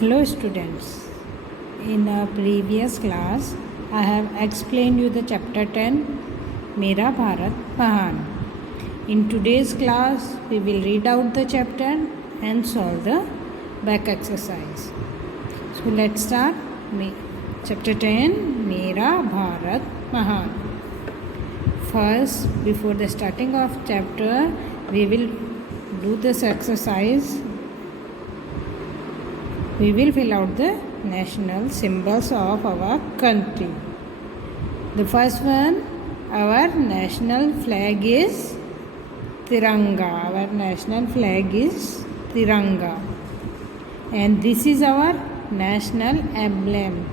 Hello students, in a previous class I have explained you the chapter 10 Mera Bharat Mahan. In today's class we will read out the chapter and solve the back exercise. So let's start chapter 10 Mera Bharat Mahan. First, before the starting of chapter we will do this exercise. We will fill out the national symbols of our country. The first one, our national flag is Tiranga. Our national flag is Tiranga. And this is our national emblem.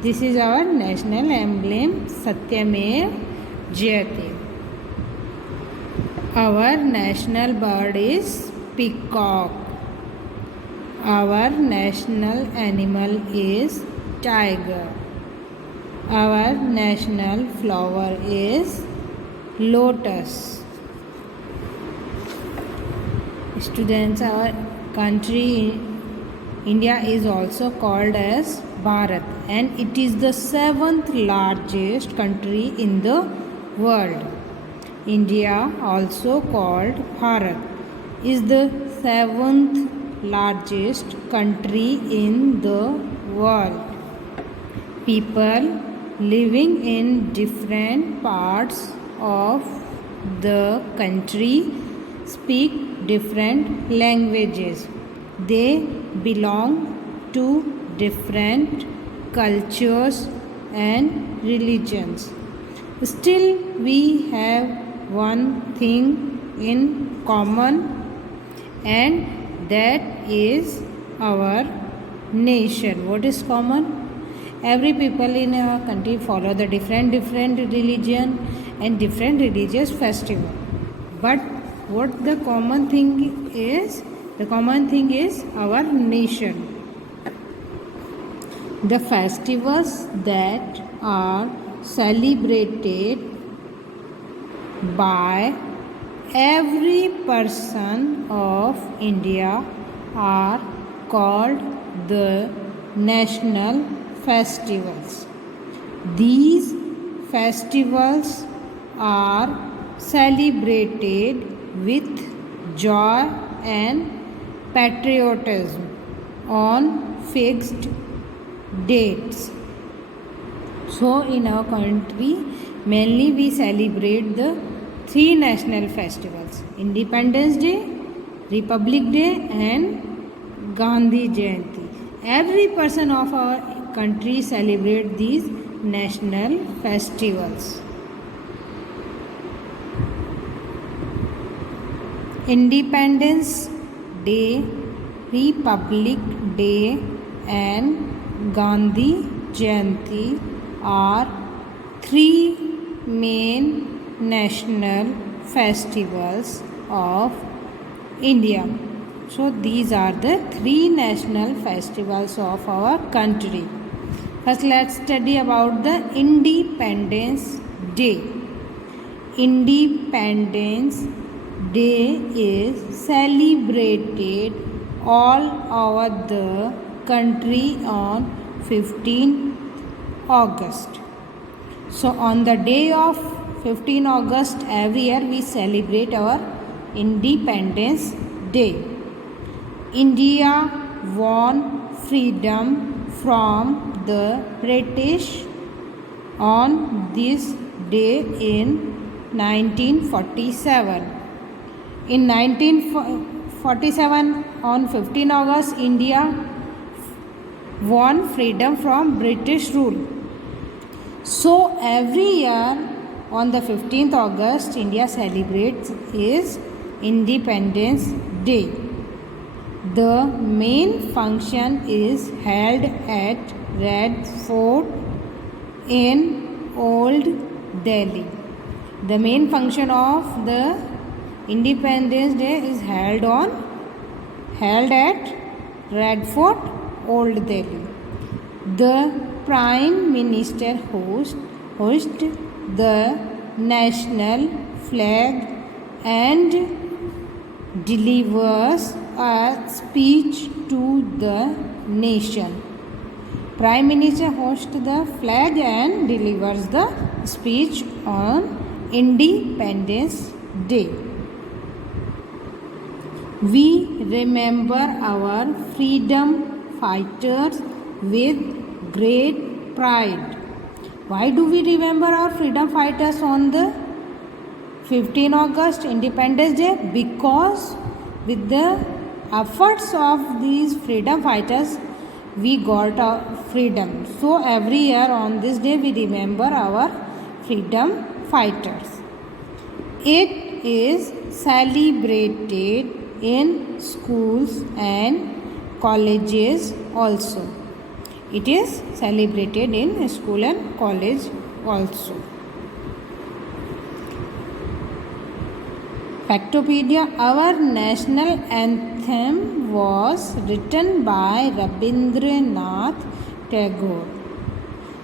This is our national emblem, Satyamev Jayate. Our national bird is peacock. Our national animal is tiger. Our national flower is lotus. Students, our country India is also called as Bharat, and it is the 7th largest country in the world. India, also called Bharat, is the 7th largest country in the world. People living in different parts of the country speak different languages. They belong to different cultures and religions. Still, we have one thing in common, and that is our nation. What is common? Every people in our country follow the different religion and different religious festival. But what the common thing is? The common thing is our nation. The festivals that are celebrated by every person of India are called the national festivals. These festivals are celebrated with joy and patriotism on fixed dates. So in our country mainly we celebrate the 3 national festivals: Independence Day, Republic Day and Gandhi Jayanti. Every person of our country celebrate these national festivals. Independence Day, Republic Day and Gandhi Jayanti are 3 main national festivals of India. So these are the 3 national festivals of our country. First, let's study about the Independence Day. Independence Day is celebrated all over the country on 15 August. So on the day of 15 August every year we celebrate our Independence Day. India won freedom from the British on this day in 1947. In 1947 on 15 August India won freedom from British rule. So every year on the 15th August, India celebrates its Independence Day. The main function is held at Red Fort in Old Delhi. The main function of the Independence Day is held at Red Fort, Old Delhi. The Prime Minister hosts the national flag and delivers a speech to the nation. Prime Minister hosts the flag and delivers the speech on Independence Day. We remember our freedom fighters with great pride. Why do we remember our freedom fighters on the 15 August, Independence Day? Because with the efforts of these freedom fighters, we got our freedom. So every year on this day, we remember our freedom fighters. It is celebrated in schools and colleges also. It is celebrated in school and college also. Factopedia. Our national anthem was written by Rabindranath Tagore.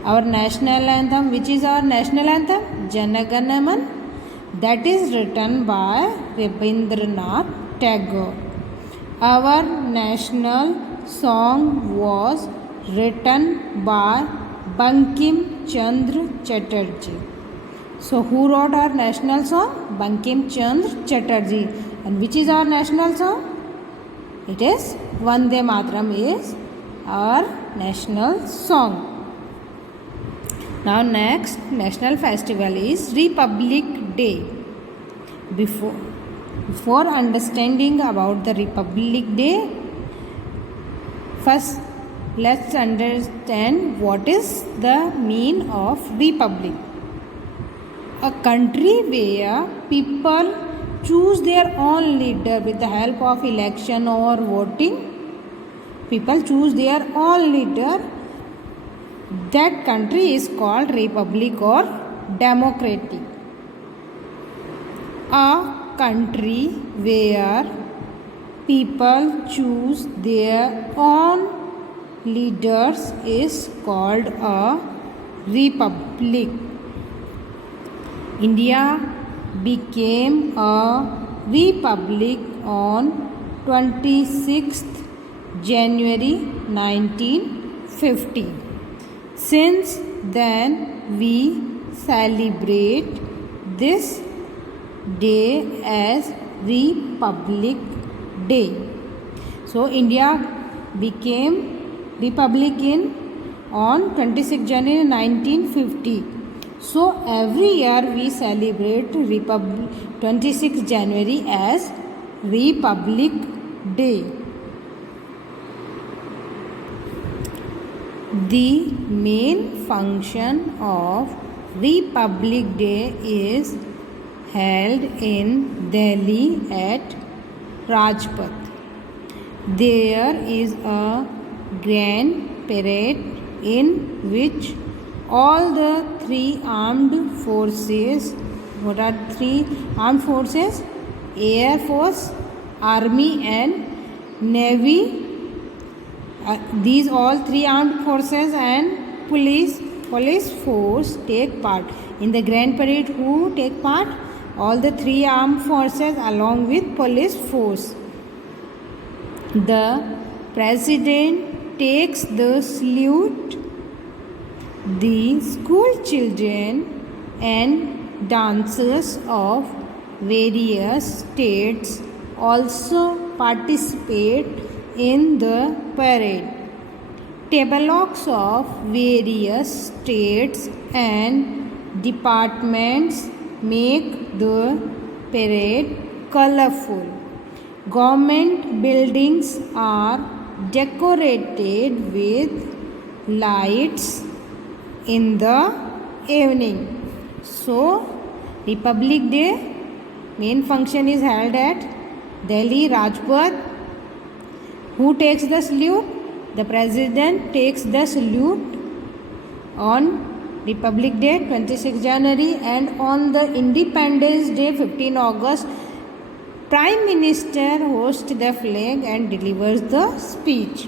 Our national anthem, which is our national anthem? Jana Gana Mana. That is written by Rabindranath Tagore. Our national song was written by Bankim Chandra Chatterjee. So who wrote our national song? Bankim Chandra Chatterjee. And which is our national song? It is Vande Mataram is our national song. Now next national festival is Republic Day. Before understanding about the Republic Day, first let's understand what is the meaning of republic. A country where people choose their own leader with the help of election or voting. People choose their own leader. That country is called republic or democratic. A country where people choose their own leaders is called a republic. India became a republic on 26th January 1950. Since then, we celebrate this day as Republic Day. So, India became republic on 26th January 1950. So every year we celebrate 26th January as Republic Day. The main function of Republic Day is held in Delhi at Rajpath. There is a grand parade in which all the three armed forces. What are three armed forces? Air Force, Army and Navy. These all three armed forces and police force take part. In the grand parade, who take part? All the three armed forces along with police force. The president takes the salute. The school children and dancers of various states also participate in the parade. Tableaux of various states and departments make the parade colorful. Government buildings are decorated with lights in the evening. So, Republic Day main function is held at Delhi, Rajpath. Who takes the salute? The president takes the salute on Republic Day 26 January, and on the Independence Day 15 August Prime Minister hosts the flag and delivers the speech.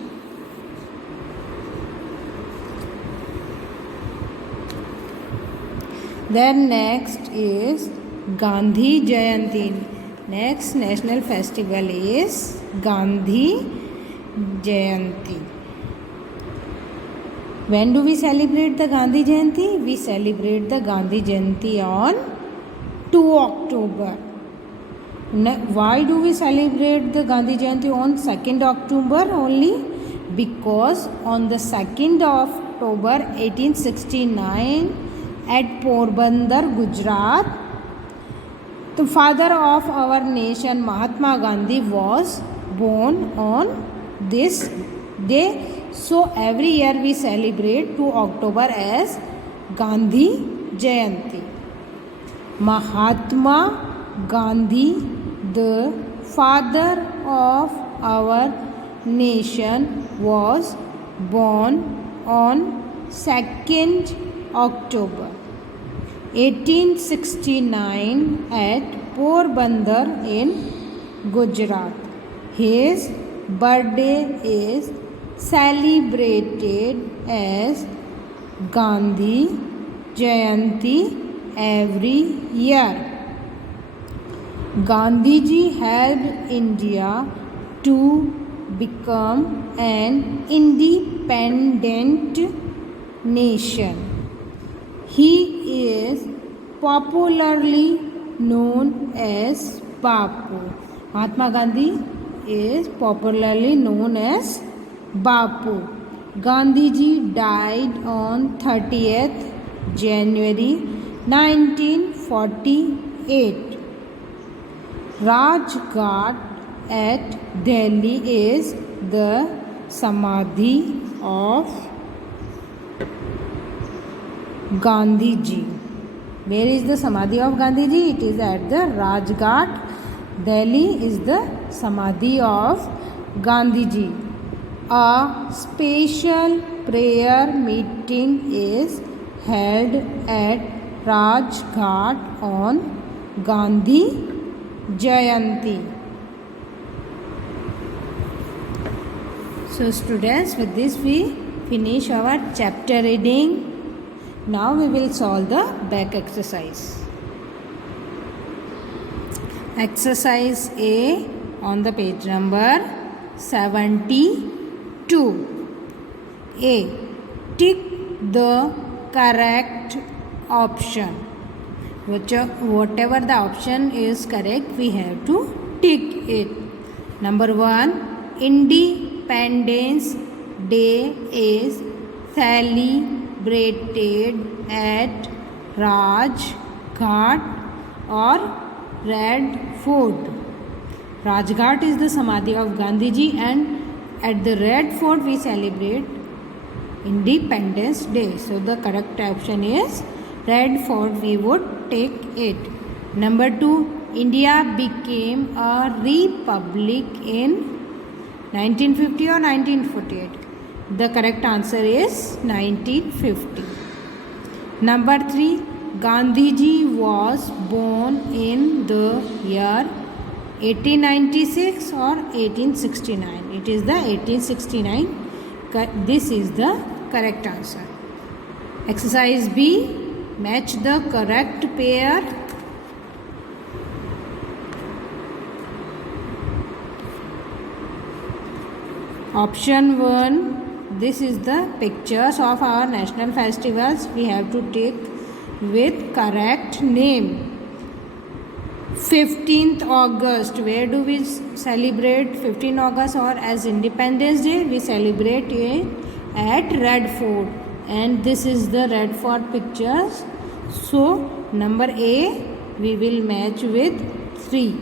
Then next is Gandhi Jayanti. Next national festival is Gandhi Jayanti. When do we celebrate the Gandhi Jayanti? We celebrate the Gandhi Jayanti on 2 October. Why do we celebrate the Gandhi Jayanti on 2nd October only? Because on the 2nd of October 1869 at Porbandar, Gujarat, the father of our nation Mahatma Gandhi was born on this day. So every year we celebrate 2 October as Gandhi Jayanti. Mahatma Gandhi, the father of our nation, was born on 2nd October 1869 at Porbandar in Gujarat. His birthday is celebrated as Gandhi Jayanti every year. Gandhiji helped India to become an independent nation. He is popularly known as Bapu. Mahatma Gandhi is popularly known as Bapu. Gandhiji died on 30th January 1948. Rajghat at Delhi is the Samadhi of Gandhiji. Where is the Samadhi of Gandhiji? It is at the Rajghat. Delhi is the Samadhi of Gandhiji. A special prayer meeting is held at Rajghat on Gandhi Jayanti. So students, with this we finish our chapter reading. Now we will solve the back exercise. Exercise A on the page number 72. A. Tick the correct option. Whatever the option is correct, we have to tick it. Number 1. Independence Day is celebrated at Rajghat or Red Fort. Rajghat is the Samadhi of Gandhiji, and at the Red Fort we celebrate Independence Day. So the correct option is Red Fort. We would take it. Number 2. India became a republic in 1950 or 1948. The correct answer is 1950. Number 3. Gandhiji was born in the year 1896 or 1869. It is the 1869. This is the correct answer. Exercise B. Match the correct pair. Option 1. This is the pictures of our national festivals. We have to take with correct name. 15th August. Where do we celebrate 15th August or as Independence Day? We celebrate it at Red Fort. And this is the Red Fort pictures. So number A we will match with 3.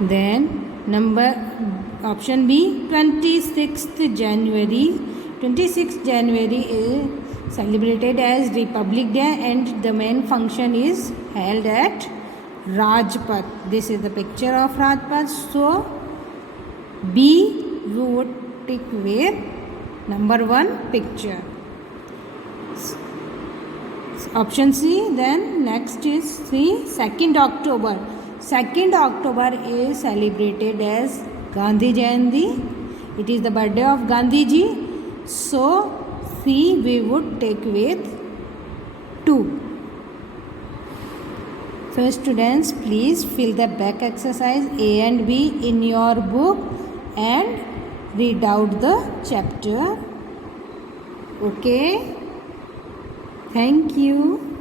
Then option B, 26th January. 26th January is celebrated as Republic Day, and the main function is held at Rajpath. This is the picture of Rajpath. So B we would tick with number 1 picture. Option C. Then next is 3. 2nd October. 2nd October is celebrated as Gandhi Jayanti. It is the birthday of Gandhiji. So C we would take with 2. So students, please fill the back exercise A and B in your book. and read out the chapter. Okay? Thank you.